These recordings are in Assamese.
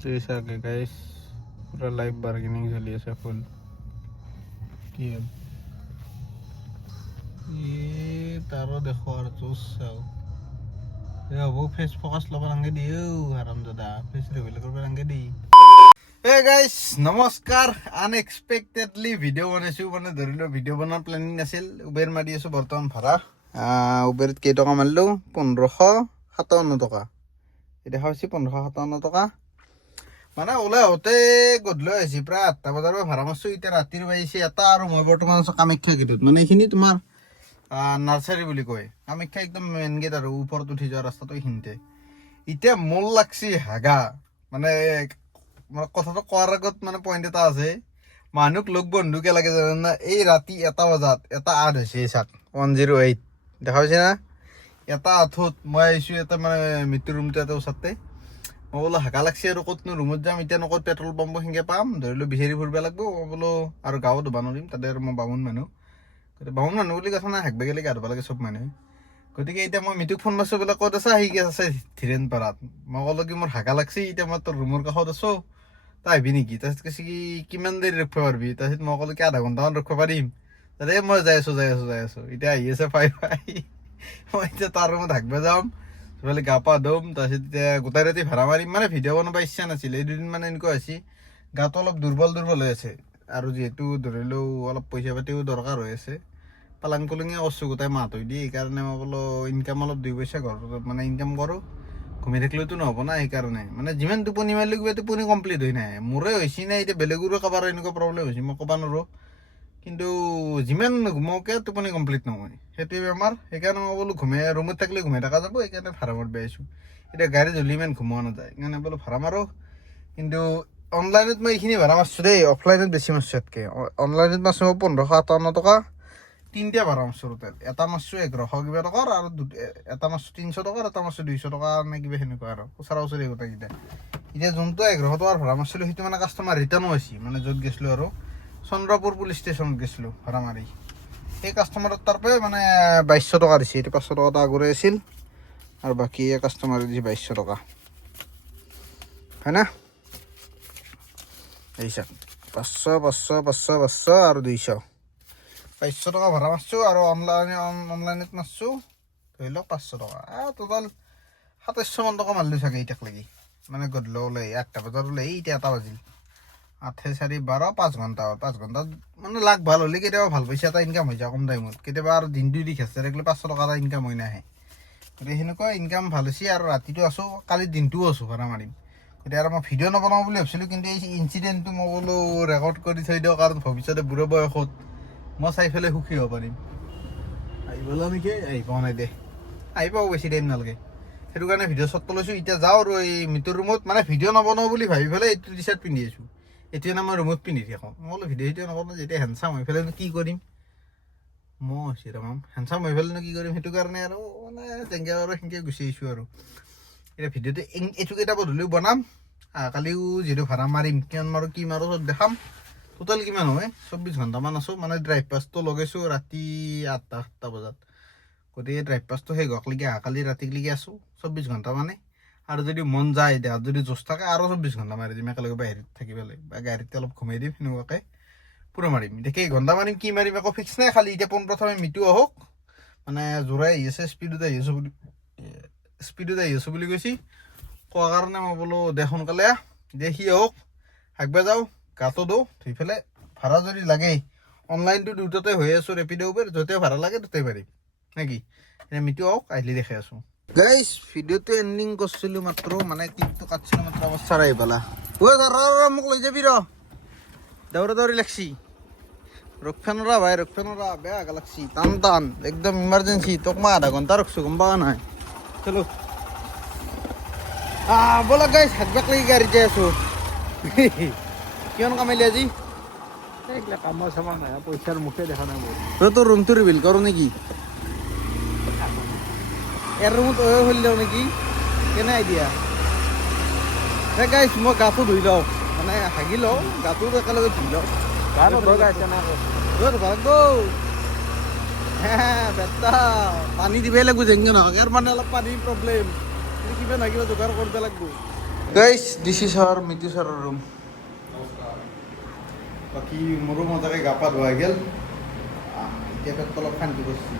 जैसा कि गाइस पूरा लाइव बार्गेनिंग चली है फुल की है ये तारो देखो और जोश आओ ये वो फेस फोकस लो बरंगे दियो हरामजादा फेस रिवील कर बरंगे दी हे गाइस नमस्कार अनएक्सपेक्टेडली भिडिओ बनाइछु মানে ধৰিলো ভিডিও বনাৰ প্ল্যানিং আছিল উবেৰ মাৰি আছো বৰ্তমান ভাড়া উবেৰত কেই টকা মাৰিলো 1557 টকা এটা হৈছে 1557 টকা মানে ওলাই হতে গধলৈ আহিছি প্ৰায় 8টা বজাৰ পৰা ভাড়া মাৰছো এতিয়া ৰাতিৰ বাইছে এটা আৰু মই বৰ্তমান আছো কামাখ্যা গেটত মানে এইখিনি তোমাৰ নাৰ্সাৰী বুলি কয় কামাখ্যা একদম মেইন গেট আৰু ওপৰত উঠি যোৱা ৰাস্তাটো হিনতে এতিয়া মল লাগছি হাগা মানে কথাটো কোৱাৰ আগত মানে পইণ্ট এটা আছে মানুক লগ বন্ধুকে লাগে জানেন না এই ৰাতি 1টা বজাত এটা 8 হৈছে চাক 108 দেখা পাইছে না এটা 8ত মই আইছো এটা মানে মিটৰ ৰুমটো এটা ওচৰতে মই বোলো হাগা লাগছি আৰু ক'তনো ৰুমত যাম এতিয়া নকত পেট্ৰল পাম্প হিংগে পাম ধৰিলো বিহেৰি ফুৰিব লাগব বোলো আৰু গাঁৱত ধুবা নৰিম তাতে আৰু মই বামুণ মানুহ বুলি কথা নাই হাগবে গেলে গা ধুবা লাগে চব মানুহে গতিকে এতিয়া মই মিটুক ফোন মাৰছো বোলে ক'ত আছা সি আছে ধীৰেন পাৰাত মই ক'লো কি মোৰ হাগা লাগছি এতিয়া মই তোৰ ৰুমৰ কাষত আছো তাই আহিবি নেকি তাৰপিছত কৈছে কি কিমান দেৰি ৰখিব পাৰিবি তাৰপিছত মই ক'লো কি আধা ঘণ্টামান ৰখিব পাৰিম তাতে মই যাই আছো এতিয়া আহি আছে পাই মই এতিয়া তাৰ ৰুমত হাগবা যাম বোলে গা পা ধুম তাৰপিছত এতিয়া গোটাই ৰাতি ভাড়া মাৰিম মানে ভিডিঅ' বনাব ইচ্ছা নাছিল এই দুদিন মানে এনেকুৱা হৈছে গাটো অলপ দুৰ্বল হৈ আছে আৰু যিহেতু ধৰিলেও অলপ পইচা পাতিও দৰকাৰ হৈ আছে পালাং পুলিঙে কৰছোঁ গোটাই মাহ থৈ দি সেইকাৰণে মই বোলো ইনকাম অলপ 2 পইচা ঘৰত মানে ইনকাম কৰোঁ ঘুমি থাকিলেতো নহ'ব না সেইকাৰণে মানে যিমান টোপনি মাৰিলে কিবা টোপনি কমপ্লিট হৈ নাহে মোৰে হৈছে নাই এতিয়া বেলেগৰো কাৰোবাৰ এনেকুৱা প্ৰব্লেম হৈছে মই ক'ব নোৱাৰোঁ কিন্তু যিমান ঘুমাওকে টোপনি কমপ্লিট নহয় সেইটোৱে বেমাৰ সেইকাৰণে মই বোলো ঘুমাই ৰুমত থাকিলে ঘুমাই থকা যাব সেইকাৰণে ভাড়া মাৰিব আহিছোঁ এতিয়া গাড়ী ধৰিলে ইমান ঘুমোৱা নাযায় সেইকাৰণে বোলো ভাড়া মাৰোঁ কিন্তু অনলাইনত মই এইখিনি ভাড়া মাৰছোঁ দেই অফলাইনত বেছি মাৰছোঁ ইয়াতকৈ অনলাইনত মাৰছোঁ মই 1557 টকা 3টা ভাড়া মাৰছোঁ টোটেল এটা মাৰছোঁ 1100 কিবা টকাৰ আৰু এটা মাৰছোঁ 300 টকাৰ এটা মাৰছোঁ 200 টকা নে কিবা সেনেকুৱা আৰু ওচৰা ওচৰি গোটেইকেইটা এতিয়া যোনটো 1100 টকাৰ ভাড়া মাৰছিলোঁ সেইটো মানে কাষ্টমাৰ ৰিটাৰ্ণো হৈছে মানে য'ত গৈছিলোঁ আৰু চন্দ্ৰপুৰ পুলিচ ষ্টেচনত গৈছিলোঁ ভাড়া মাৰি সেই কাষ্টমাৰৰ তাৰপৰা মানে 2200 টকা দিছে এইটো 500 টকা এটা আগৰে আছিল আৰু বাকী কাষ্টমাৰে দিছে 2200 টকা হয় না এইছা 500 আৰু 200 2200 টকা ভাড়া মাৰছোঁ আৰু অনলাইনত মাৰছোঁ ধৰি লওক 500 টকা টোটেল 2700 মান টকা মাৰিলোঁ চাগে এতিয়াক লাগি মানে গধূলি ওলাই 8টা বজাত ওলাই এতিয়া 1টা বাজিল 8 4 12 5 ঘণ্টা 5 ঘণ্টাত মানে লাখ ভাল হ'লে কেতিয়াবা ভাল পইচা এটা ইনকাম হৈ যায় কম টাইমত কেতিয়াবা আৰু দিনটো দি খেচে ৰাখিলে 500 টকা এটা ইনকাম হৈ নাহে গতিকে সেনেকুৱা ইনকাম ভাল হৈছে আৰু ৰাতিটো আছোঁ কালি দিনটোও আছোঁ ভাড়া মাৰিম গতিকে আৰু মই ভিডিঅ' নবনাওঁ বুলি ভাবিছিলোঁ কিন্তু এই ইনচিডেণ্টটো মই বোলো ৰেকৰ্ড কৰি থৈ দিওঁ কাৰণ ভৱিষ্যতে বুঢ়া বয়সত মই চাই পেলাই সুখী হ'ব পাৰিম আহি পালা নেকি আহি পোৱা নাই দে আহি পাব বেছি টাইম নালাগে সেইটো কাৰণে ভিডিঅ' শ্বট লৈছোঁ এতিয়া যাওঁ আৰু এই মিটৰ ৰুমত মানে ভিডিঅ' নবনাওঁ বুলি ভাবি পেলাই এইটো টি চাৰ্ট পিন্ধি আছোঁ এতিয়া মই ৰুমত পিন্ধি থাকোঁ মই বোলো ভিডিঅ' নবনাওঁ যেতিয়া হেণ্ডচাম হৈ পেলাইনো কি কৰিম মই হৈছে ৰামাম হেণ্ডচাম হৈ পেলাইনো কি কৰিম সেইটো কাৰণে আৰু মানে তেনেকৈ আৰু সেনেকৈ গুচি আহিছোঁ আৰু এতিয়া ভিডিঅ'টো এইটো কেইটা বধূলিও বনাম কালিও যিহেতু ভাড়া মাৰিম কিমান মাৰোঁ কি মাৰোঁ চব দেখাম টোটেল কিমান হয় 24 ঘণ্টামান আছোঁ মানে ড্ৰাইভ পাছটো লগাইছোঁ ৰাতি 8টা বজাত গতিকে ড্ৰাইভ পাছটো সেই গকলৈকে কালি ৰাতিলৈকে আছোঁ 24 ঘণ্টা মানে আৰু যদি মন যায় দেহাত যদি জোচ থাকে আৰু 24 ঘণ্টা মাৰি দিম একেলগে বাহিৰত থাকি পেলাই বা গাড়ীতে অলপ ঘুমাই দিম সেনেকুৱাকৈ পুৰা মাৰিম এতিয়া কেই ঘণ্টা মাৰিম কি মাৰিম একো ফিক্স নাই খালি এতিয়া পোনপ্ৰথমে মিটু আহক মানে জোৰাই আহি আছে স্পীডত আহি আছোঁ বুলি কৈছে কোৱা কাৰণে মই বোলো দে সোনকালে দে সি আহক হাগবা যাওঁ গাটো ধুওঁ ধুই পেলাই ভাড়া যদি লাগে অনলাইনটো দুটাতে হৈ আছোঁ ৰেপিড' উবেৰ য'তে ভাড়া লাগে ত'তে পাৰিম নেকি এতিয়া মিটু আহক আহিলে দেখাই আছোঁ গাইজ ভিডিঅ'টো এণ্ডিং কৰিছিলোঁ মাত্ৰ মানে ক্লিপটো কাটিছিলোঁ মাত্ৰ অৱস্থা আহি পালা মোক লৈ যাবি দৌৰি লাগছি ৰক্ষা নৰা ভাই ৰক্ষা নৰা বেয়া আগা লাগছি টান একদম ইমাৰ্জেঞ্চি তোক মই আধা ঘণ্টা ৰখছোঁ গম পোৱা নাই চলো ব'লা গাইজ হাতবেক লাগি গাড়ীত যাই আছোঁ কিমান কামাইলি আজি এইবিলাক কামৰ চামৰ নাই পইচাৰ মুখে দেখা নাই মোৰ তোৰ ৰুমটো ৰিভিল কৰোঁ নেকি ইয়াৰ ৰুমত খুলি লওঁ নেকি কেনে আইডিয়া গাইজ মই গাটো ধুই লওঁ মানে হাগি লওঁ গাটো একেলগে ধুই লওঁ গা নধোৱা আছে না বেটা পানী দিবই লাগিব যেন নহওক ইয়াৰ মানে অলপ পানীৰ প্ৰব্লেম কিবা নহয় কিবা যোগাৰ কৰিব লাগিব গাইছ দিছ ইজ আৱাৰ মিতু ছাৰৰ ৰুম বাকী মোৰো মজাকে গা পা ধোৱা গ'ল এতিয়া পেটটো অলপ শান্তি কৰিছোঁ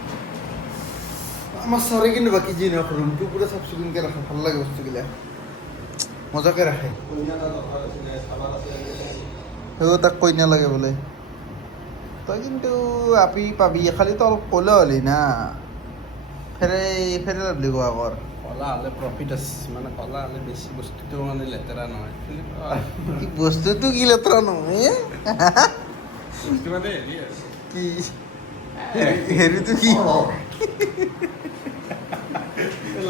আমাৰ ছাৰে কিন্তু বাকী যি নহওক ৰুমটো পুৰা চাফ চিকুণকৈ ৰাখে ভাল লাগে বস্তুবিলাক মজাকে ৰাখে তাক কৈ নালাগে বোলে তই কিন্তু আপি পাবি খালি তই অলপ ক'লে হ'লি না ফেৰে বুলি কোৱা কৰ কলা হ'লে প্ৰফিট আছে মানে কলা হ'লে বেছি বস্তুটো মানে লেতেৰা নহয় কি বস্তুটো কি লেতেৰা নহয় বস্তু মানে হেৰি আছে কি হেৰিটো কি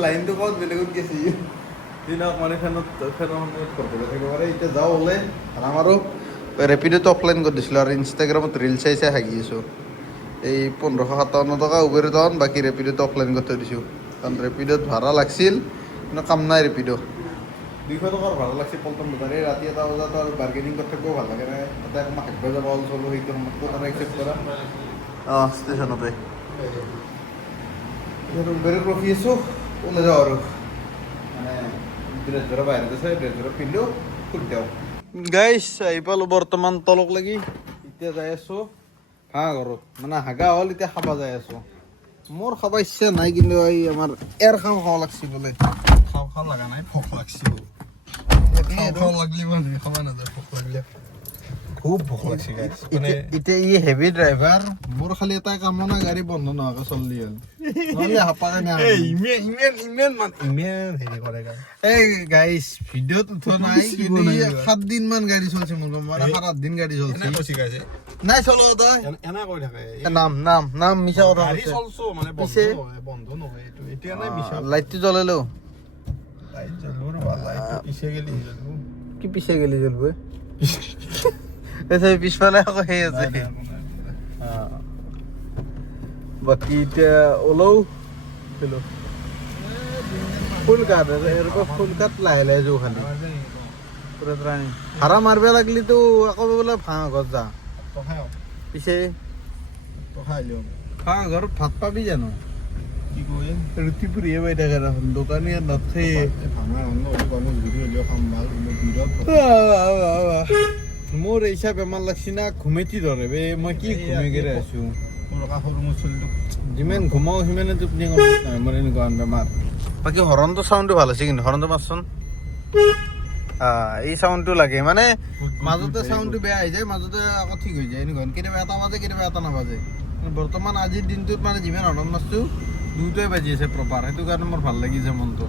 লাইনটো ক'ত বেলেগত গেছি দিনক মানে ফেনৰ সময়ত কৰিব থাকিব পাৰে এতিয়া যাওঁ ওলাই আমাৰো ৰেপিডোটো অফলাইন কৰি দিছিলোঁ আৰু ইনষ্টাগ্ৰামত ৰিল চাই চাই হাগি আছোঁ এই 1557 টকা উবেৰত অন বাকী ৰেপিডোটো অফলাইন কৰি থৈ দিছোঁ কাৰণ ৰেপিডোত ভাড়া লাগিছিল কিন্তু কাম নাই ৰেপিডো 200 টকাৰ ভাড়া লাগিছিল পল্টন বজাৰ এই ৰাতি 1 বজাত আৰু বাৰ্গেনিং কৰি থাকিবও ভাল লাগে নাই তাতে অকণমান হাকিব যাব হ'ল চলো সেইটো সময়ততো তাৰে একচেপ্ট কৰা অঁ ষ্টেচনতে উবেৰত ৰখি আছোঁ ওলাই যাওঁ আৰু মানে ড্ৰেছযোৰা বাহিৰত আছে ড্ৰেছযোৰা পিন্ধিলোঁ ফুট দিওঁ গাইছ আহি পালোঁ বৰ্তমান তলক লাগি এতিয়া যাই আছোঁ ঘৰত মানে হাগা হ'ল এতিয়া খাব যাই আছোঁ মোৰ খাব ইচ্ছা নাই কিন্তু এই আমাৰ এৰ খাব লাগছি বোলে খাওঁ লগা নাই ভোক লাগছি খাওঁ লাগলি মানে খাব নাযায় ভোক লাগলে খুব ভোক লাগছি গাইছ মানে এতিয়া ই হেভি ড্ৰাইভাৰ মোৰ খালি এটা কামনা গাড়ী বন্ধ নোহোৱাকৈ চলি হ'ল নহ'লে হাপাকে ইমান হেৰি কৰে গাইছ এই গাইছ ভিডিঅ'ত উঠোৱা নাই কিন্তু 7 দিন মান গাড়ী চলছে মোৰ মানে 7-8 দিন গাড়ী চলছে এনে কৈছি গাইছে নাই চলোৱা তই এনে কৈ থাকে নাম মিছা কথা গাড়ী কৈছে চলছো মানে পিছে বন্ধ নহয় এইটো এতিয়া নাই মিছা লাইটটো জ্বলালো লাইট জ্বলিব ৰবা লাইট পিছে গেলি জ্বলিব কি পিছে গেলি জ্বলব পিছফালে আকৌ সেই আছে বাকী এতিয়া ওলাও ফুল কাট ফুল কাট লাহে লাহে যাওঁ খালি পুৰা ট্ৰাইং ভাড়া মাৰিব লাগিলেতো আকৌ বোলে ভাঙা ঘৰত যা পিছে ভাঙা ঘৰত ভাত পাবি জানো কি কয় ৰুটি পুৰিয়ে পাই থাকে দেখোন দোকানী নাথে ভাঙা ঘূৰি হ'লেও খাম ভাল বিৰাট মোৰ এইচা বেমাৰ লাগছি না ঘুমেটি ধৰে বে মই কি ঘুমেগেৰে আছো মোৰ কাষৰ মোৰ চলিটো যিমান ঘুমাও সিমানে টোপনি কমপ্লিট নহয় মোৰ এনেকুৱা বেমাৰ বাকী হৰণটো চাউণ্ডটো ভাল আছে কিন্তু হৰণটো মাৰচোন এই চাউণ্ডটো লাগে মানে মাজতে চাউণ্ডটো বেয়া হৈ যায় মাজতে আকৌ ঠিক হৈ যায় এনেকুৱা কেতিয়াবা এটা বাজে কেতিয়াবা এটা নাবাজে বৰ্তমান আজিৰ দিনটোত মানে যিমান হৰণ মাৰছোঁ দুটাই বাজি আছে প্ৰপাৰ সেইটো কাৰণে মোৰ ভাল লাগিছে মনটো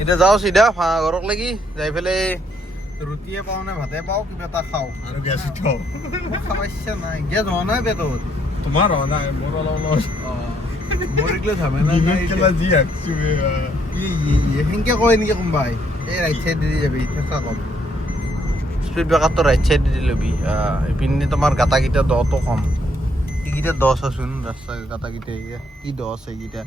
এতিয়া যাওঁ চিধা ঘৰক লাগি যাই পেলাই ৰুটিয়ে পাওঁ নে ভাতে পাওঁ কিবা এটা খাওঁ আৰু গেছ উঠাও খাব ইচ্ছা নাই গেছ হোৱা নাই পেটত তোমাৰ হোৱা নাই মোৰ অলপ অলপ মোৰ এইগিলা ঝামেলা নাই যি আঁকছো সেনেকে কয় নেকি কোনোবাই এই ৰাইট চাইড দি যাবি চেষ্টা কম স্পীড ব্ৰেকাৰটো ৰাইট চাইড দি ল'বি ইপিনে তোমাৰ গাটাকেইটা দটো কম এইকেইটা 10 আছোন ৰাস্তা গাটাকেইটা কি 10 আছে এইকেইটা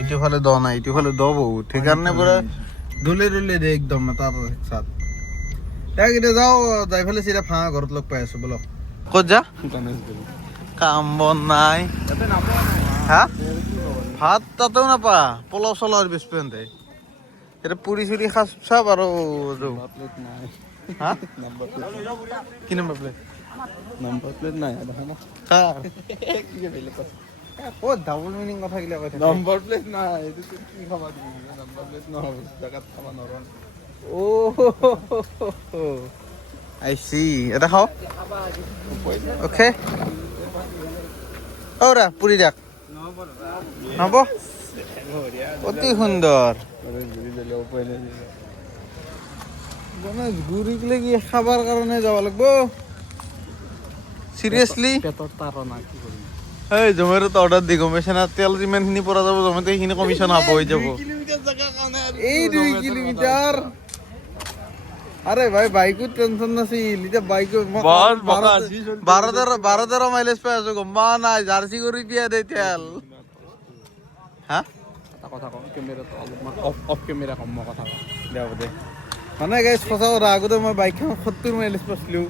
এইটো ফালে দ নাই এইটো ফালে দ বহুত সেইকাৰণে পুৰা দলে দে একদম এটা চাত এতিয়া যাওঁ যাই পেলাই চিধা ভাঙা ঘৰত লগ পাই আছো বলক ক'ত যা কাম বন নাই হা ভাত তাতেও নাপা পোলাও চলাও বেচপেণ্টে এতিয়া পুৰি চুৰি খাচ চাব আৰু হা কি নম্বৰ প্লেট নম্বৰ প্লেট নাই কাৰ ক'ত ডাবল মিনিং কথা গিলা কৈ থাকে নম্বৰ প্লেট নাই এইটো কি খাবা তুমি নম্বৰ প্লেট নহ'ব জেগাত খাবা নোৱাৰোঁ আই চি এটা খাওঁ অ'কে অ'ৰা পুৰি দিয়ক হ'ব অতি সুন্দৰ ঘূৰি গ'লে কি খাবৰ কাৰণে যাব লাগিব চিৰিয়াছলি পেটৰ তাৰণা কি কৰিম এই জমেট'ত অৰ্ডাৰ দি গম পাইছে না তেল যিমানখিনি পৰা যাব জমেট' সেইখিনি কমিশ্যন হাব হৈ যাব এই 2 কিলোমিটাৰ আরে ভাই বাইকত টেনশন নাছিল এতিয়া বাইক 12 মাইলেজ পাই আছো গম পা নাই জাৰ্চি কৰি পিয়া দে তেল হা কথা কম কেমেৰাটো অলপমান অফ কেমেৰা কম মই কথা কম দে মানে গাইছ সঁচা কথা আগতে মই বাইকখন 70 মাইলেজ পাইছিলোঁ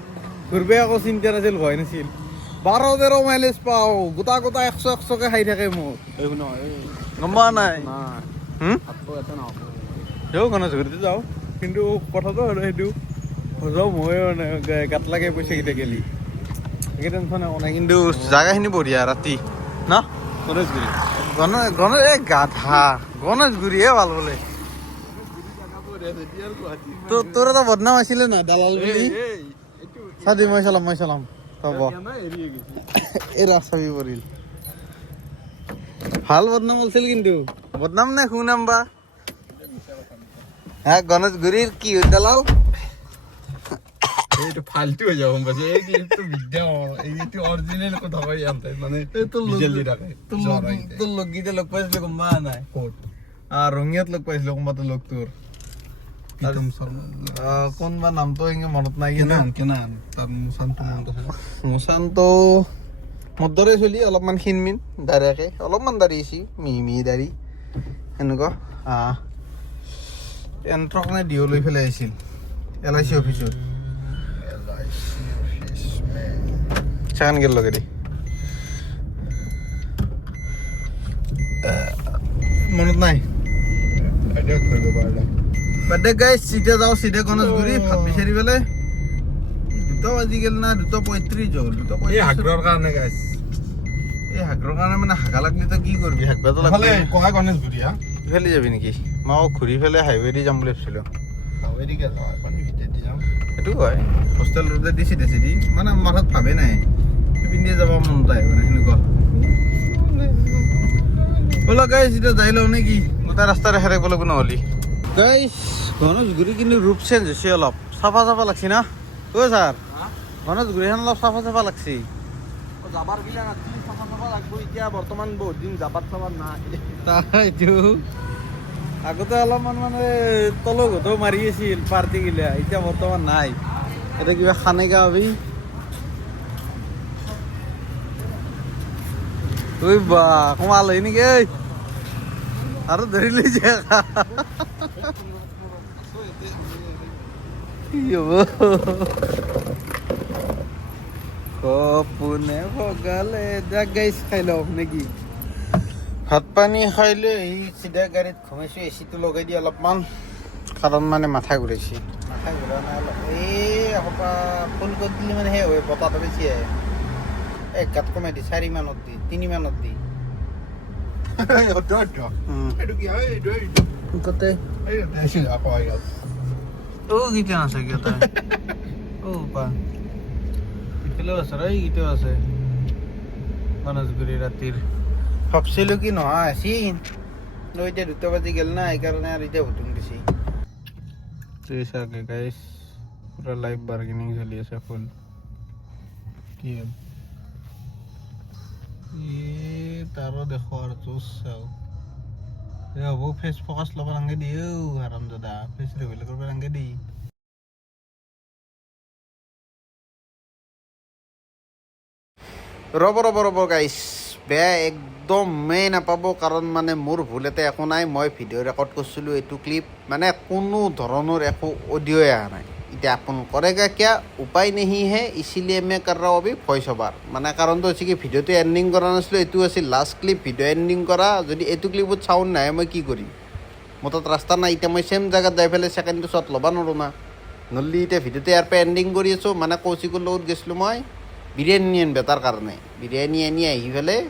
ঘূৰিব আকৌ চিন্তা নাছিল ভয় নাছিল 12 মাইলেজ পাওঁ গোটা 100কে খাই থাকে মোক এই নহয় গম পোৱা নাই নাই হুম আকৌ এটা নহ'ব যাওঁ গণেশগুৰিতে যাওঁ কিন্তু কথাটো আৰু সেইটো যাওঁ মই মানে গাত লাগে পইচাকেইটা গেলি সেই টেনশ্যন একো নাই কিন্তু জাগাখিনি বঢ়িয়া ৰাতি ন গণেশগুৰি গণেশ এই গাধা গণেশগুৰিহে ভাল বোলে তোৰ এটা বদনাম আছিলে না দালাল বুলি চাবি মই চলাম হ'ব এই ৰাস্তাবি পৰিল ভাল বদনাম আছিল কিন্তু বদনাম নে সুনাম বা হ্যাঁ গণেশগুৰিৰ কি দালাল এইটো ফালতু হৈ যাব পাছে এইটো বিদ্যা এইটো অৰিজিনেল কথা কই আনতে মানে ডিজেল দি থাকে তোৰ লগগীতে লগ পাইছিলো গম পোৱা নাই কোট ৰঙিয়াত লগ পাইছিলো কোনোবাটো লগ তোৰ পিতম সব কোনবা নামটো এনেকে মনত নাই কেনান তাৰ মুছানটো মনত আছে মুছানটো মোৰ দৰে চলি অলপমান ক্ষীণমিন দাড়িয়াকে অলপমান দাড়িছি মিহি দাড়ি সেনেকুৱা এণ্ট্ৰকনে ডিঅ' লৈ পেলাই আহিছিল LIC অফিচত চান গেল লগে দি মনত নাই আইডিয়া কৰিব পাৰলা বাদে গাইছ চিধা যাওঁ চিধা গণেশগুৰি ভাত বিচাৰি পেলাই 2 বাজি গেল না 2:35 হ'ল 2:35 এই হাগ্ৰৰ কাৰণে গাইছ এই হাগৰৰ কাৰণে মানে হাগা লাগলি তই কি কৰিবি হাগবাতো ভালে লাগবে কহা গণেশগুৰি হা ইফালে যাবি নেকি মই ঘূৰি পেলাই হাইৱে দি যাম বুলি ভাবিছিলোঁ গাঁৱে দি গেল পানী ভিতৰত দি যাম সেইটো হয় হোষ্টেল ৰোডে দি চিধি মানে মাথাত ভাবে নাই পিন্ধিয়ে যাব মন যায় মানে সেনেকুৱা ব'লা গাইছ এতিয়া যাই লওঁ নেকি গোটেই ৰাস্তা দেখা থাকিব লাগিব নহ'লি গাইছ গণেশগুৰি কিন্তু ৰূপ চেঞ্জ হৈছে অলপ চাফা লাগছি না অ' ছাৰ গণেশগুৰিখন অলপ চাফা লাগছি যাবাৰ গিলা ৰাতি চাফা লাগব এতিয়া বৰ্তমান বহুত দিন যাবাৰ চাবাৰ নাই তাইতো আগতে অলপমান মানে তলো ঘটো মাৰি আছিল পাৰ্টি গিলা এতিয়া বৰ্তমান নাই এতিয়া কিবা খানেগা হবি ঐ বা কমাল হয় নেকি ঐ আৰু ধৰি লৈ যা কি হ'ব কপুনে ভগালে যা গাইছ খাই লওক নেকি ভাত পানী খাই লৈ এই চিধা গাড়ীত ঘুমাইছোঁ এচিটো লগাই দি অলপমান কাৰণ মানে মাথা ঘূৰাইছে মাথা ঘূৰা নাই অলপ এই এসোপা ফুল কৰি দিলে মানে সেই হয় বতাহটো বেছি আহে 1 গাঁত কমাই দি 4 মানত দি 3 মানত দি এইটো কি হয় এইটো তাতে আছিল আকৌ আহি গ'ল গীতা আছে গীতা পা ইফালেও আছে ৰ গীতাও আছে গণেশগুৰি ৰাতিৰ ভাবছিলো কি নহয় আছিল এতিয়া 2 বাজি গেল না সেইকাৰণে আৰু এতিয়া ভুটুং দিছি চাগে গাইছ পুৰা লাইভ বাৰ্গেনিং চলি আছে ফুল কি হ'ল তাৰো দেখো আৰু জোচ চাওঁ হ'ব ফেচ ফকাচ ল'ব নালাগে দি আৰাম দাদা ফেচ ৰিভিল কৰিব নালাগে দি ৰ'ব গাইছ বেয়া একদমেই নাপাব কাৰণ মানে মোৰ ভুল এটা একো নাই মই ভিডিঅ' ৰেকৰ্ড কৰিছিলোঁ এইটো ক্লিপ মানে কোনো ধৰণৰ একো অডিঅ'ই অহা নাই এতিয়া আপোন কৰেগা কিয়া উপায় নেহি হে ইচিলিয়ে মে কৰ ৰহা অভি ভইচ অভাৰ মানে কাৰণটো হৈছে কি ভিডিঅ'টো এণ্ডিং কৰা নাছিলোঁ এইটো আছিল লাষ্ট ক্লিপ ভিডিঅ' এণ্ডিং কৰা যদি এইটো ক্লিপত চাউণ্ড নাহে মই কি কৰিম মোৰ তাত ৰাস্তা নাই এতিয়া মই চেম জেগাত যাই পেলাই ছেকেণ্ডটো শ্বট ল'ব নোৱাৰোঁ না নল্লি এতিয়া ভিডিঅ'টো ইয়াৰ পৰা এণ্ডিং কৰি আছোঁ মানে কৌশিকৰ লগত গৈছিলোঁ মই বিৰিয়ানী আনিব তাৰ কাৰণে বিৰিয়ানী আনি আহি পেলাই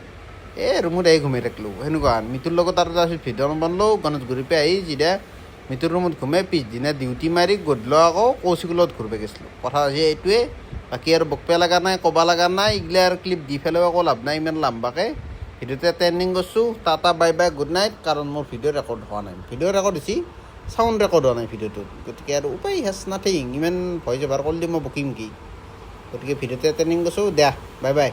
এই ৰুমত আহি ঘুমাই থাকিলোঁ সেনেকুৱা মিতুৰ লগত আৰু তাৰপিছত ভিডিঅ' নবনালোঁ গণেশগুৰিৰ পৰা আহি যেতিয়া মিতুৰ ৰুমত ঘুমাই পিছদিনা ডিউটি মাৰি গধূলি আকৌ কৌশিকৰ লগত ঘূৰিব গৈছিলোঁ কথা হৈছে এইটোৱে বাকী আৰু বকপা লগা নাই ক'ব লগা নাই এইগিলা আৰু ক্লিপ দি পেলাইও একো লাভ নাই ইমান লাম্বাকৈ ভিডিঅ'টো এটা এণ্ডিং কৰিছোঁ tata bye bye good night কাৰণ মোৰ ভিডিঅ' ৰেকৰ্ড হোৱা নাই ভিডিঅ' ৰেকৰ্ড হৈছে চাউণ্ড ৰেকৰ্ড হোৱা নাই ভিডিঅ'টোত গতিকে আৰু উপায় হেছ নাথিং ইমান ভইচ অভাৰ কৰিলে মই বকিম কি গতিকে ভিডিঅ'টো এটা এণ্ডিং কৰিছোঁ দিয়া বাই বাই